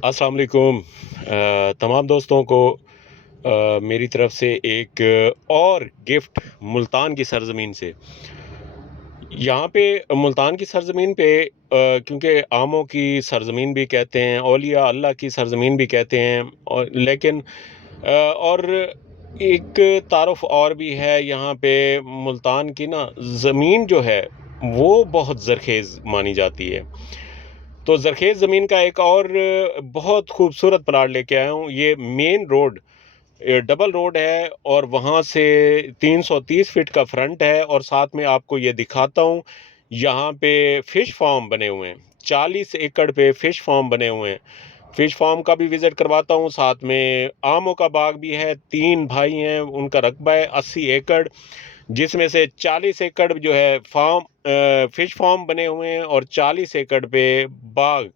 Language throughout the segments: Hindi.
अस्सलाम वालेकुम तमाम दोस्तों को मेरी तरफ से एक और गिफ्ट मुल्तान की सरज़मीन से। यहाँ पे मुल्तान की सरज़मीन पे क्योंकि आमों की सरज़मीन भी कहते हैं, औलिया अल्लाह की सरज़मीन भी कहते हैं और लेकिन और एक तारुफ़ और भी है यहाँ पे मुल्तान की ना ज़मीन जो है, वो बहुत ज़रख़ेज़ मानी जाती है। तो ज़रख़ेज़ ज़मीन का एक और बहुत खूबसूरत प्लॉट लेके आया हूँ। ये मेन रोड डबल रोड है और वहाँ से 330 फीट का फ्रंट है और साथ में आपको ये दिखाता हूँ, यहाँ पे फ़िश फार्म बने हुए हैं। 40 एकड़ पे फ़िश फार्म बने हुए हैं। फ़िश फार्म का भी विज़िट करवाता हूँ, साथ में आमों का बाग भी है। 3 भाई हैं, उनका रकबा है 80 एकड़, जिसमें से 40 एकड़ जो है फ़िश फार्म बने हुए हैं और 40 एकड़ पे बाग,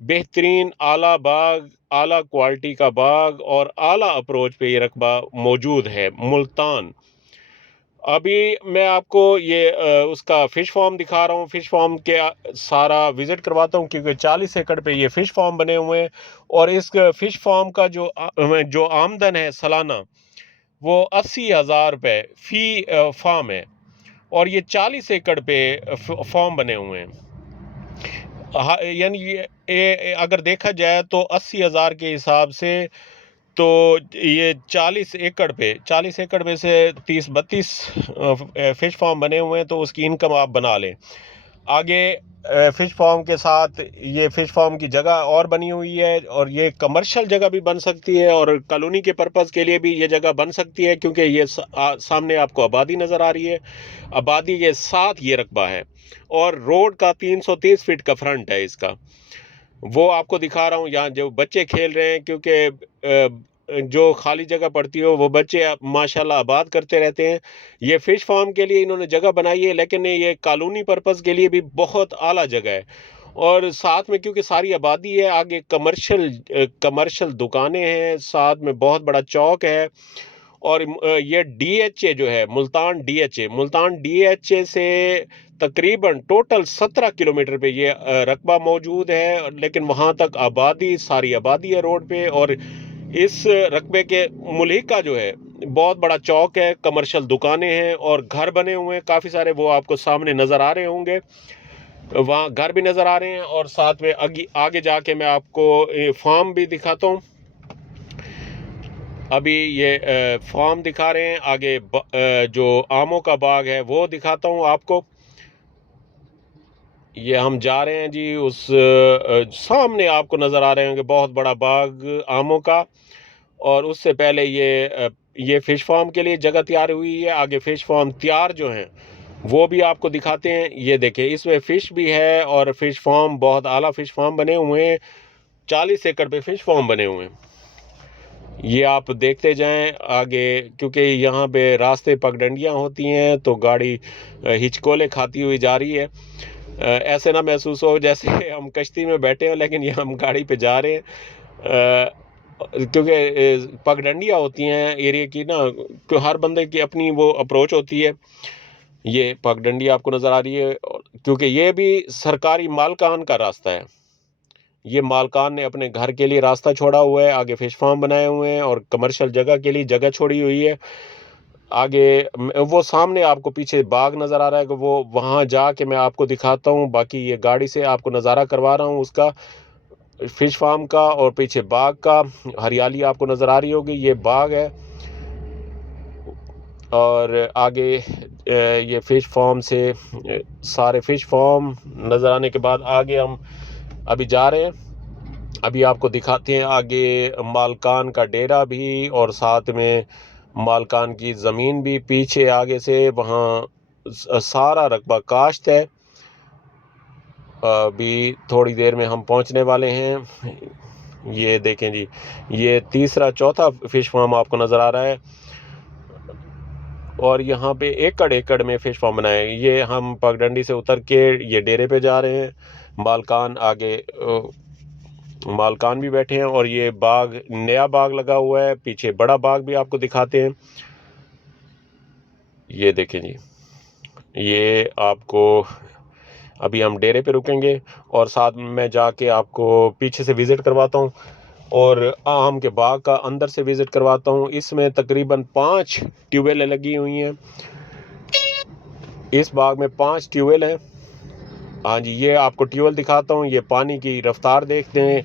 बेहतरीन आला बाग, आला क्वालिटी का बाग और आला अप्रोच पे ये रकबा मौजूद है, मुल्तान। अभी मैं आपको ये उसका फ़िश फार्म दिखा रहा हूँ, फ़िश फार्म के सारा विज़िट करवाता हूँ क्योंकि 40 एकड़ पे ये फ़िश फार्म बने हुए हैं और इस फ़िश फार्म का जो आमदन है सालाना, वो 80,000 रुपए फ़ी फार्म है और ये 40 एकड़ पे फार्म बने हुए हैं। हाँ, यानी ये अगर देखा जाए तो 80,000 के हिसाब से तो ये 40 एकड़ में से 30-32 फ़िश फार्म बने हुए हैं, तो उसकी इनकम आप बना लें। आगे फ़िश फार्म के साथ ये फ़िश फार्म की जगह और बनी हुई है और ये कमर्शियल जगह भी बन सकती है और कॉलोनी के पर्पज़ के लिए भी ये जगह बन सकती है क्योंकि ये सामने आपको आबादी नज़र आ रही है। आबादी के साथ ये रकबा है और रोड का 330 फीट का फ्रंट है इसका। वो आपको दिखा रहा हूँ यहाँ जो बच्चे खेल रहे हैं क्योंकि जो खाली जगह पड़ती है वो बच्चे माशाल्लाह आबाद करते रहते हैं। ये फ़िश फार्म के लिए इन्होंने जगह बनाई है लेकिन ये कॉलोनी पर्पज़ के लिए भी बहुत आला जगह है। और साथ में क्योंकि सारी आबादी है, आगे कमर्शियल दुकानें हैं, साथ में बहुत बड़ा चौक है और ये डीएचए जो है मुल्तान डीएचए से तकरीबन टोटल 17 किलोमीटर पे ये रकबा मौजूद है लेकिन वहाँ तक सारी आबादी है रोड पे और इस रकबे के मुल्हिका जो है बहुत बड़ा चौक है, कमर्शियल दुकानें हैं और घर बने हुए हैं काफ़ी सारे, वो आपको सामने नज़र आ रहे होंगे। वहाँ घर भी नज़र आ रहे हैं और साथ में आगे जाके मैं आपको फार्म भी दिखाता हूँ। अभी ये फार्म दिखा रहे हैं, आगे जो आमों का बाग है वो दिखाता हूँ आपको। ये हम जा रहे हैं जी सामने आपको नज़र आ रहे होंगे बहुत बड़ा बाग आमों का और उससे पहले ये फ़िश फार्म के लिए जगह तैयार हुई है। आगे फ़िश फार्म तैयार जो हैं, वो भी आपको दिखाते हैं। ये देखिए इसमें फ़िश भी है और फ़िश फार्म बहुत आला फ़िश फार्म बने हुए हैं। 40 एकड़ पे फ़िश फार्म बने हुए हैं। ये आप देखते जाएँ आगे क्योंकि यहाँ पे रास्ते पगडंडियाँ होती हैं तो गाड़ी हिचकोले खाती हुई जा रही है। ऐसे ना महसूस हो जैसे हम कश्ती में बैठे हों लेकिन ये हम गाड़ी पे जा रहे हैं। क्योंकि पगडंडियाँ होती हैं एरिया की ना, हर बंदे की अपनी वो अप्रोच होती है। ये पगडंडी आपको नज़र आ रही है क्योंकि ये भी सरकारी मालकान का रास्ता है। ये मालकान ने अपने घर के लिए रास्ता छोड़ा हुआ है, आगे फ़िश फार्म बनाए हुए हैं और कमर्शियल जगह के लिए जगह छोड़ी हुई है। आगे वो सामने आपको पीछे बाग नज़र आ रहा है कि वो वहाँ जाके मैं आपको दिखाता हूँ। बाकी ये गाड़ी से आपको नज़ारा करवा रहा हूँ उसका, फ़िश फार्म का और पीछे बाग का। हरियाली आपको नज़र आ रही होगी, ये बाग है। और आगे ये फ़िश फार्म से सारे फ़िश फार्म नज़र आने के बाद आगे हम अभी जा रहे हैं। अभी आपको दिखाते हैं आगे मालकान का डेरा भी और साथ में मालकान की ज़मीन भी पीछे आगे से वहाँ सारा रकबा काश्त है। अभी थोड़ी देर में हम पहुँचने वाले हैं। ये देखें जी, ये तीसरा चौथा फ़िश फार्म आपको नज़र आ रहा है और यहाँ पे एकड़-एकड़ में फ़िश फार्म बनाए हैं। ये हम पगडंडी से उतर के ये डेरे पे जा रहे हैं। मालकान भी बैठे हैं और ये बाग नया बाग लगा हुआ है, पीछे बड़ा बाग भी आपको दिखाते हैं। ये देखें जी, ये आपको अभी हम डेरे पे रुकेंगे और साथ में मैं जाके आपको पीछे से विज़िट करवाता हूँ और आम के बाग का अंदर से विज़िट करवाता हूँ। इसमें तकरीबन 5 ट्यूबवेलें लगी हुई हैं। इस बाग में 5 ट्यूबवेल हैं। हाँ जी, ये आपको ट्यूबवेल दिखाता हूँ। ये पानी की रफ्तार देखते हैं,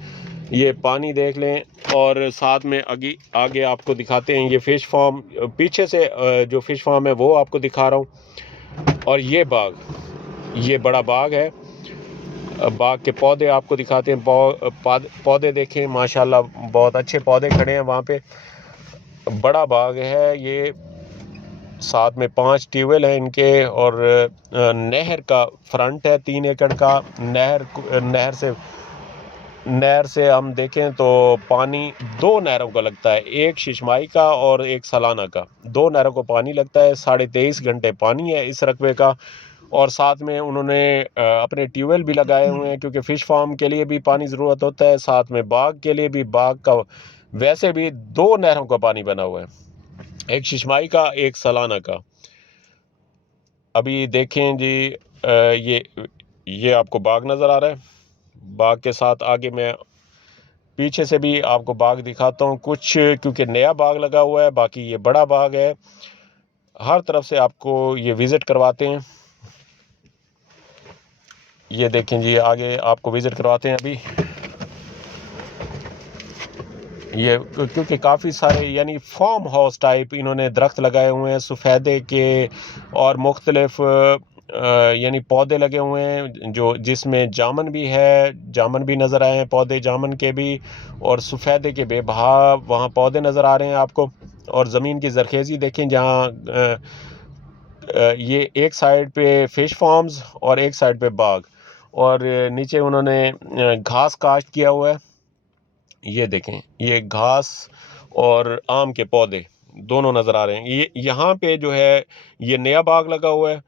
ये पानी देख लें और साथ में आगे आपको दिखाते हैं ये फ़िश फार्म। पीछे से जो फ़िश फार्म है वो आपको दिखा रहा हूँ। और ये बाग, ये बड़ा बाग है। बाग के पौधे आपको दिखाते हैं। पौधे देखें, माशाल्लाह बहुत अच्छे पौधे खड़े हैं वहाँ पे। बड़ा बाग है ये। साथ में 5 ट्यूबवेल हैं इनके और नहर का फ्रंट है 3 एकड़ का। नहर से हम देखें तो पानी 2 नहरों का लगता है, एक शिशमाई का और एक सलाना का। 2 नहरों को पानी लगता है। 23.5 घंटे पानी है इस रकबे का। और साथ में उन्होंने अपने ट्यूबवेल भी लगाए हुए हैं क्योंकि फ़िश फार्म के लिए भी पानी ज़रूरत होता है, साथ में बाग के लिए भी। बाग का वैसे भी 2 नहरों का पानी बना हुआ है, एक शिशमाई का, एक सलाना का। अभी देखें जी, ये आपको बाग नज़र आ रहा है। बाग के साथ आगे मैं पीछे से भी आपको बाग दिखाता हूँ कुछ, क्योंकि नया बाग लगा हुआ है। बाकी ये बड़ा बाग है। हर तरफ से आपको ये विज़िट करवाते हैं। ये देखें जी, आगे आपको विज़िट करवाते हैं अभी। ये क्योंकि काफ़ी सारे यानी फार्म हाउस टाइप इन्होंने दरख्त लगाए हुए हैं सफ़ेदे के और मुख्तलिफ यानी पौधे लगे हुए हैं जो जिसमें जामन भी है। जामन भी नज़र आए हैं, पौधे जामन के भी और सफ़ेदे के बेबहा वहाँ पौधे नज़र आ रहे हैं आपको। और ज़मीन की ज़रखेज़ी देखें, जहाँ ये एक साइड पे फ़िश फार्म्स और एक साइड पे बाग और नीचे उन्होंने घास काश्त किया हुआ है। ये देखें, ये घास और आम के पौधे दोनों नज़र आ रहे हैं। ये यहाँ पे जो है ये नया बाग लगा हुआ है।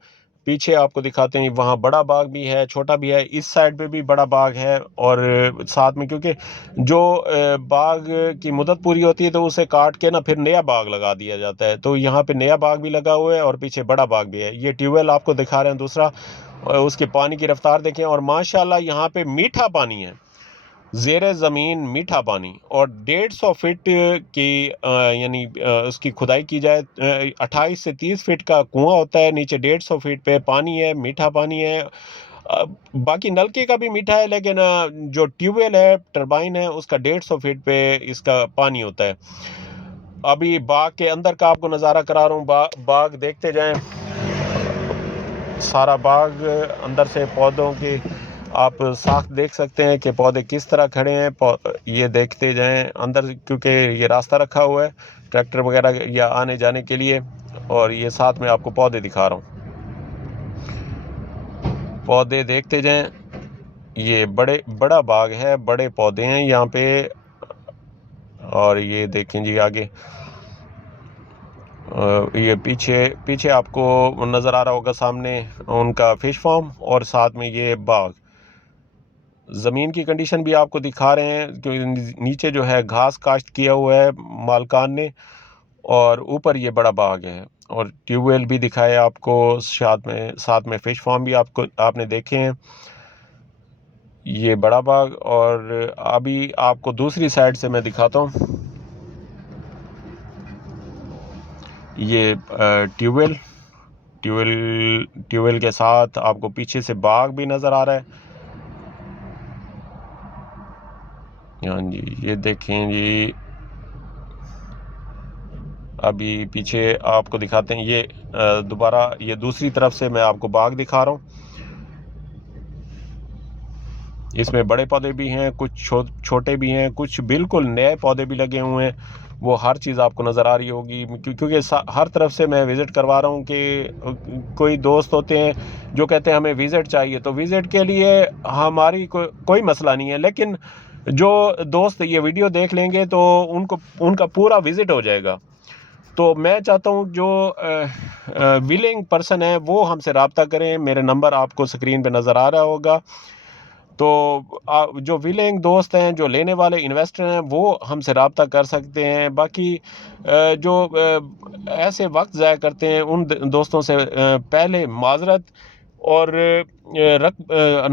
पीछे आपको दिखाते हैं, वहाँ बड़ा बाग भी है, छोटा भी है। इस साइड पे भी बड़ा बाग है और साथ में क्योंकि जो बाग की मुदत पूरी होती है तो उसे काट के ना फिर नया बाग लगा दिया जाता है। तो यहाँ पे नया बाग भी लगा हुआ है और पीछे बड़ा बाग भी है। ये ट्यूबवेल आपको दिखा रहे हैं दूसरा, उसके पानी की रफ्तार देखें और माशाल्लाह यहाँ पे मीठा पानी है, ज़ेरे ज़मीन मीठा पानी। और 150 फीट की यानी उसकी खुदाई की जाए, 28 से 30 फीट का कुआं होता है, नीचे 150 फीट पे पानी है, मीठा पानी है। बाकी नलके का भी मीठा है, लेकिन जो ट्यूबवेल है, टरबाइन है, उसका 150 फीट पे इसका पानी होता है। अभी बाग के अंदर का आपको नज़ारा करा रहा हूँ। बाग देखते जाएं, सारा बाग अंदर से पौधों की आप साख्त देख सकते हैं कि पौधे किस तरह खड़े हैं। ये देखते जाएं अंदर, क्योंकि ये रास्ता रखा हुआ है ट्रैक्टर वगैरह या आने जाने के लिए। और ये साथ में आपको पौधे दिखा रहा हूँ, पौधे देखते जाएं। ये बड़ा बाग है, बड़े पौधे हैं यहाँ पे। और ये देखें जी आगे, ये पीछे आपको नज़र आ रहा होगा सामने उनका फ़िश फार्म और साथ में ये बाग। ज़मीन की कंडीशन भी आपको दिखा रहे हैं, क्योंकि नीचे जो है घास काश्त किया हुआ है मालकान ने और ऊपर ये बड़ा बाग है। और ट्यूबवेल भी दिखाया आपको, साथ में फ़िश फार्म भी आपने देखे हैं। ये बड़ा बाग। और अभी आपको दूसरी साइड से मैं दिखाता हूँ, ये ट्यूबवेल के साथ आपको पीछे से बाग भी नज़र आ रहा है। हाँ जी, ये देखें जी, अभी पीछे आपको दिखाते हैं। ये दोबारा ये दूसरी तरफ से मैं आपको बाग दिखा रहा हूँ। इसमें बड़े पौधे भी हैं, कुछ छोटे भी हैं, कुछ बिल्कुल नए पौधे भी लगे हुए हैं। वो हर चीज़ आपको नज़र आ रही होगी, क्योंकि हर तरफ से मैं विज़िट करवा रहा हूँ कि कोई दोस्त होते हैं जो कहते हैं हमें विज़िट चाहिए, तो विज़िट के लिए हमारी कोई मसला नहीं है। लेकिन जो दोस्त ये वीडियो देख लेंगे तो उनका पूरा विज़िट हो जाएगा। तो मैं चाहता हूँ जो विलिंग पर्सन है वो हमसे रब्ता करें। मेरे नंबर आपको स्क्रीन पे नज़र आ रहा होगा। तो जो विलिंग दोस्त हैं, जो लेने वाले इन्वेस्टर हैं, वो हमसे रब्ता कर सकते हैं। बाकी जो ऐसे वक्त ज़ाया करते हैं उन दोस्तों से पहले माजरत। और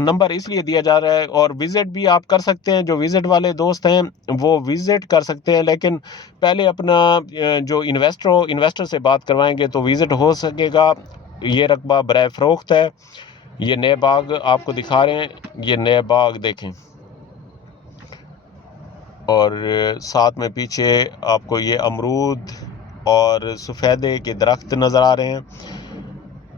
नंबर इसलिए दिया जा रहा है, और विज़िट भी आप कर सकते हैं। जो विज़िट वाले दोस्त हैं वो विज़िट कर सकते हैं, लेकिन पहले अपना जो इन्वेस्टर से बात करवाएंगे तो विज़िट हो सकेगा। ये रकबा बराए फ़रोख्त है। ये नए बाग आपको दिखा रहे हैं, ये नए बाग देखें, और साथ में पीछे आपको ये अमरूद और सफ़ेदे के दरख्त नज़र आ रहे हैं।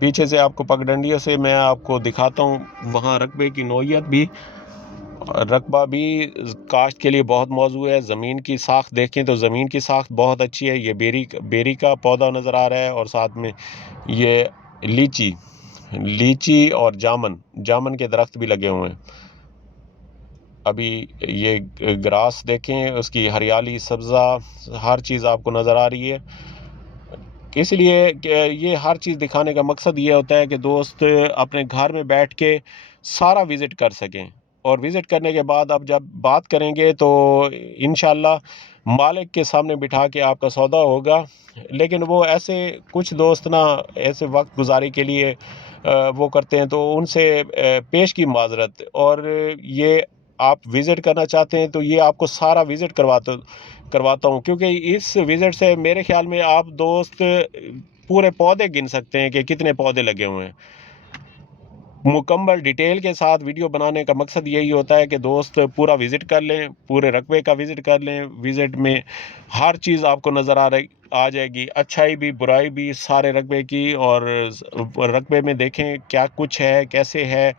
पीछे से आपको पगडंडियों से मैं आपको दिखाता हूँ, वहाँ रकबे की नौइयत भी, रकबा भी काश्त के लिए बहुत मौजू है। ज़मीन की साख्त देखें तो ज़मीन की साख्त बहुत अच्छी है। ये बेरी का पौधा नज़र आ रहा है, और साथ में ये लीची और जामन के दरख्त भी लगे हुए हैं। अभी ये ग्रास देखें, उसकी हरियाली, सब्ज़ा, हर चीज़ आपको नज़र आ रही है। इसलिए ये हर चीज़ दिखाने का मकसद ये होता है कि दोस्त अपने घर में बैठ के सारा विज़िट कर सकें, और विज़िट करने के बाद अब जब बात करेंगे तो इंशाल्लाह मालिक के सामने बिठा के आपका सौदा होगा। लेकिन वो ऐसे कुछ दोस्त ना ऐसे वक्त गुजारी के लिए वो करते हैं, तो उनसे पेश की माजरत। और ये आप विज़िट करना चाहते हैं तो ये आपको सारा विज़िट करवाता हूँ, क्योंकि इस विज़िट से मेरे ख्याल में आप दोस्त पूरे पौधे गिन सकते हैं कि कितने पौधे लगे हुए हैं। मुकम्मल डिटेल के साथ वीडियो बनाने का मकसद यही होता है कि दोस्त पूरा विज़िट कर लें, पूरे रकबे का विज़िट कर लें। विज़िट में हर चीज़ आपको नज़र आ जाएगी, अच्छाई भी बुराई भी सारे रकबे की, और रकबे में देखें क्या कुछ है, कैसे है,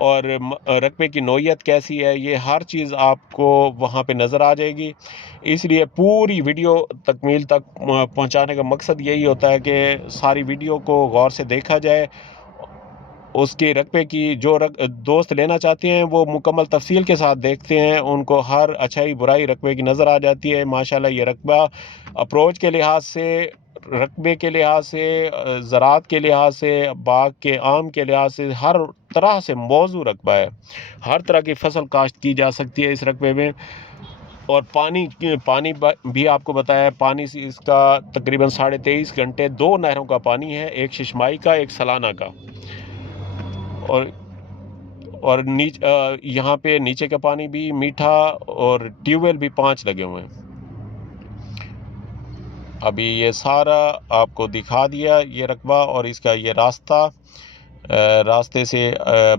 और रकबे की नौइयत कैसी है, ये हर चीज़ आपको वहाँ पे नज़र आ जाएगी। इसलिए पूरी वीडियो तकमील तक पहुँचाने का मकसद यही होता है कि सारी वीडियो को गौर से देखा जाए। उसके रकबे की जो दोस्त लेना चाहते हैं वो मुकम्मल तफ़सील के साथ देखते हैं, उनको हर अच्छाई बुराई रकबे की नज़र आ जाती है। माशाल्लाह ये रकबा अप्रोच के लिहाज से, रकबे के लिहाज से, ज़राअत के लिहाज से, बाग के आम के लिहाज से, हर तरह से मौजू रकबा है। हर तरह की फसल काश्त की जा सकती है इस रकबे में। और पानी भी आपको बताया, पानी से इसका तकरीबन 23.5 घंटे 2 नहरों का पानी है, एक शिशमाई का, एक सलाना का। और यहाँ पे नीचे का पानी भी मीठा, और ट्यूबवेल भी 5 लगे हुए हैं। अभी ये सारा आपको दिखा दिया ये रकबा, और इसका ये रास्ते से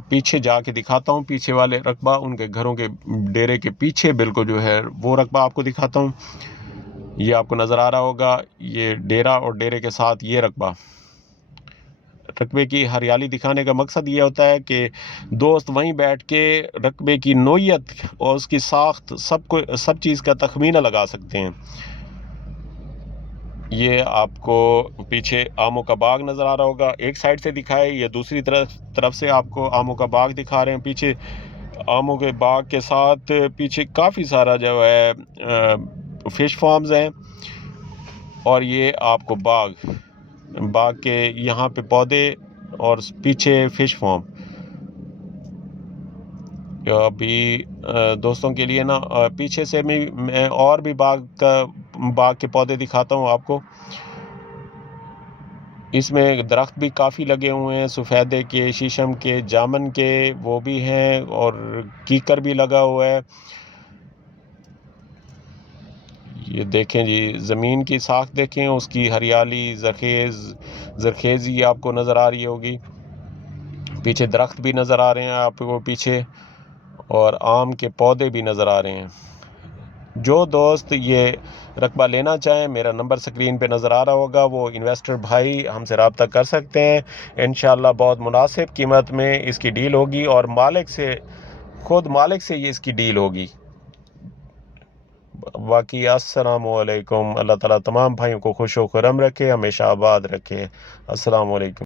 पीछे जाके दिखाता हूँ। पीछे वाले रकबा, उनके घरों के डेरे के पीछे बिल्कुल जो है वो रकबा आपको दिखाता हूँ। ये आपको नज़र आ रहा होगा, ये डेरा, और डेरे के साथ ये रकबा। रकबे की हरियाली दिखाने का मकसद ये होता है कि दोस्त वहीं बैठ के रकबे की नौइयत और उसकी साख्त सब चीज़ का तखमीना लगा सकते हैं। ये आपको पीछे आमों का बाग नज़र आ रहा होगा, एक साइड से दिखाए, ये दूसरी तरफ से आपको आमों का बाग दिखा रहे हैं। पीछे आमों के बाग के साथ पीछे काफ़ी सारा जो है फ़िश फार्म्स हैं, और ये आपको बाग के यहाँ पे पौधे, और पीछे फ़िश फार्म। अभी दोस्तों के लिए ना पीछे से मैं और भी बाग के पौधे दिखाता हूँ आपको। इसमें दरख्त भी काफ़ी लगे हुए हैं, सफ़ेदे के, शीशम के, जामन के, वो भी हैं, और कीकर भी लगा हुआ है। ये देखें जी, ज़मीन की साख देखें, उसकी हरियाली, ज़रखेज़ी आपको नज़र आ रही होगी। पीछे दरख्त भी नज़र आ रहे हैं आपको पीछे, और आम के पौधे भी नज़र आ रहे हैं। जो दोस्त ये रकबा लेना चाहें, मेरा नंबर स्क्रीन पे नज़र आ रहा होगा, वो इन्वेस्टर भाई हमसे रब्ता कर सकते हैं। इंशाल्लाह बहुत मुनासिब कीमत में इसकी डील होगी, और खुद मालिक से ये इसकी डील होगी। बाकी अस्सलामु अलैकुम। अल्लाह ताला तमाम भाइयों को खुश व खुर्रम रखे, हमेशा आबाद रखे। अस्सलामु अलैकुम।